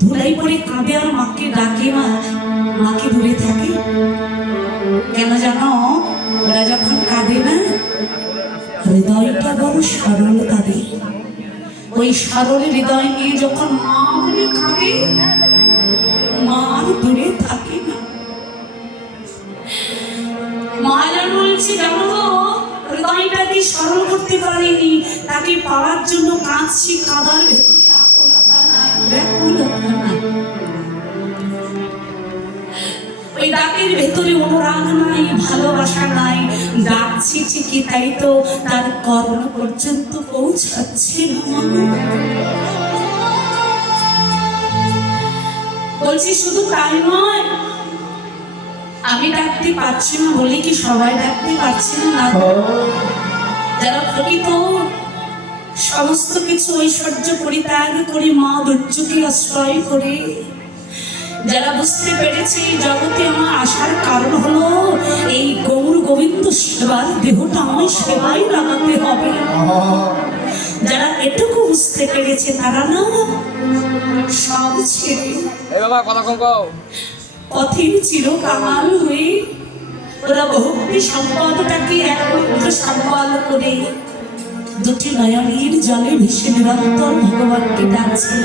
ধুলাই পরে কাঁদে আর মাকে ডাকে, মা মাকে দূরে থাকে কেন জানো? ওরা যখন কাঁদে না, হৃদয়টা বড় সরল তাদের। ওই সরল হৃদয় নিয়ে যখন মা বলে কাঁদে, মার দূরে থাকে না। মা যেন বলছে জানো তো, হৃদয়টাকে সরল করতে পারিনি, তাকে পাওয়ার জন্য কাঁদছি, কাঁদার ভেতরে আকুলতা নাই, ব্যাকুলতা নাই, ওই ডাকের ভেতরে অনুরাগ নাই, ভালোবাসা নাই। ডাকছি ঠিকই, তাই তো তার কর্ণ পর্যন্ত পৌঁছাচ্ছে না। বলছি শুধু তাই নয়, আমি ডাকতে পারছি না বলে কি সবাই ডাকতে পারছি না? যারা প্রকৃত সমস্ত কিছু ঐশ্বর্য পরিত্যাগ করে মা দুর্যোগে আশ্রয় করে, যারা বুঝতে পেরেছে জগতে আমার আসার কারণ হলো এই গৌর গোবিন্দ সেবার দেহটা আমার সেবাই লাগাতে হবে, যারা এটুকু বুঝতে পেরেছে তারা না সব ছেড়ে পথের চির কামাল হয়ে ওরা ভক্তি সম্পদটাকে একমাত্র সম্বল করে দুটি নয়নের জলে ভেসে নিরন্তর ভগবানকে ডাকছে।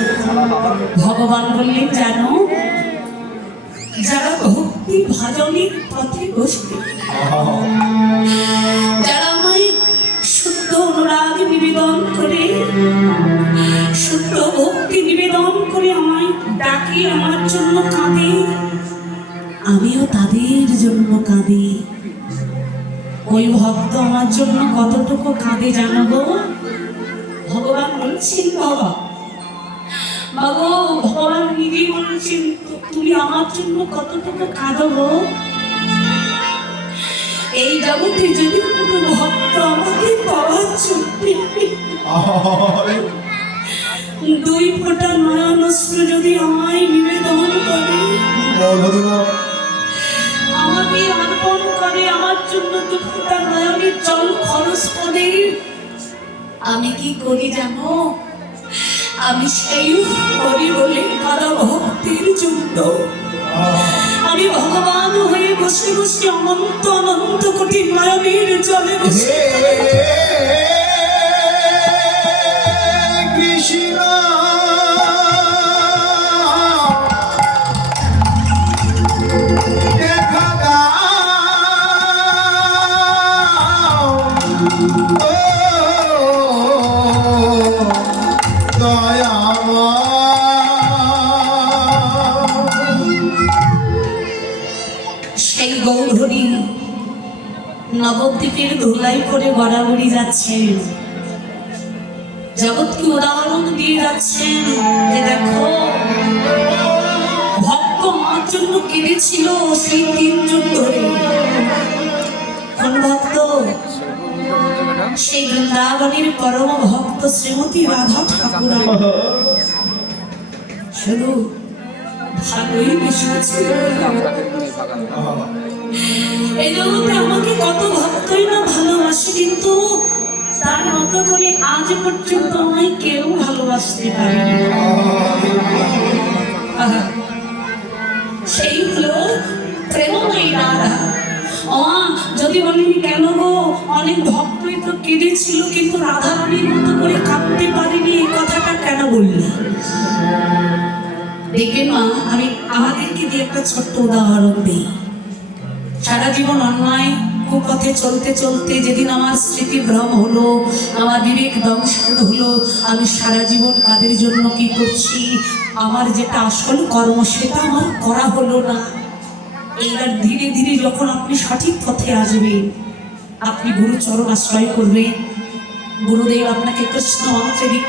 ভগবান বললেন জানো, যারা ভক্তি ভজনের পথে বসবে, যারা আমায় শুদ্ধ অনুরাগ নিবেদন করে, শুদ্ধ ভক্তি নিবেদন করে আমায় ডাকে, আমার জন্য কাঁদে, আমিও তাদের জন্য কাঁদি। ওই ভক্ত আমার জন্য কতটুকু কাঁদে জানাবো? ভগবান বলছেন বাবা, বাবা ভগবান নিজে বলছেন তুমি আমার জন্য কতটুকু কাঁদবো? এই জগতে যদি কোনো ভক্ত আমাকে পাওয়ার জন্য দুই ফোঁটা নয়ন অশ্রু যদি আমায় নিবেদন করে, আমাকে অর্পণ করে, আমার জন্য দু ফোঁটা নয়নের জল খরচ করে, আমি কি করি জানো? আমি সেই হরি বলে কাদা ভক্তির জন্য আমি ভগবান হয়ে বসে বসে অনন্ত অনন্ত কোটি নয়নের জলে বসে কৃষ্ণ দেখা দাও সেই গৌরহরি নবদ্বীপের ধুলাই করে গড়াগড়ি যাচ্ছেন, জগৎকে উদাহরণ দিয়ে যাচ্ছেন যে দেখো ভক্ত মার জন্য কেঁদেছিল সেই 3 যুগ ধরে। কোন ভক্ত? সেই বৃন্দাবনের পরম ভক্ত শ্রীমতী রাধা ঠাকুর। শুধু ভালোই বেসেছিল, এই জগতে আমাকে কত ভক্তই না ভালোবাসে, কিন্তু তার মতো করে আজ পর্যন্ত আমায় কেউ ভালোবাসতে পারেনি। সেই হলো প্রেমময়ী রাধা। যদি বলেন কেন গো, অনেক ভক্তই তো কেঁদেছিল কিন্তু রাধা রানীর মতো করে কাঁদতে পারেনি, এই কথাটা কেন বললে? দেখবে মা, আমি আমাদেরকে দিয়ে একটা ছোট্ট উদাহরণ দিই। সারা জীবন অন্যায় কুপথে চলতে চলতে যেদিন আমার স্মৃতি ভ্রম হলো, আমার বিবেক দংশন হলো, আমি সারা জীবন কাদের জন্য কি করছি, আমার যেটা আসল কর্ম সেটা আমার করা হলো না। এইবার ধীরে ধীরে যখন আপনি সঠিক পথে আসবেন, আপনি গুরুচরণ আশ্রয় করবেন, গুরুদেব আপনাকে কৃষ্ণ মন্ত্রে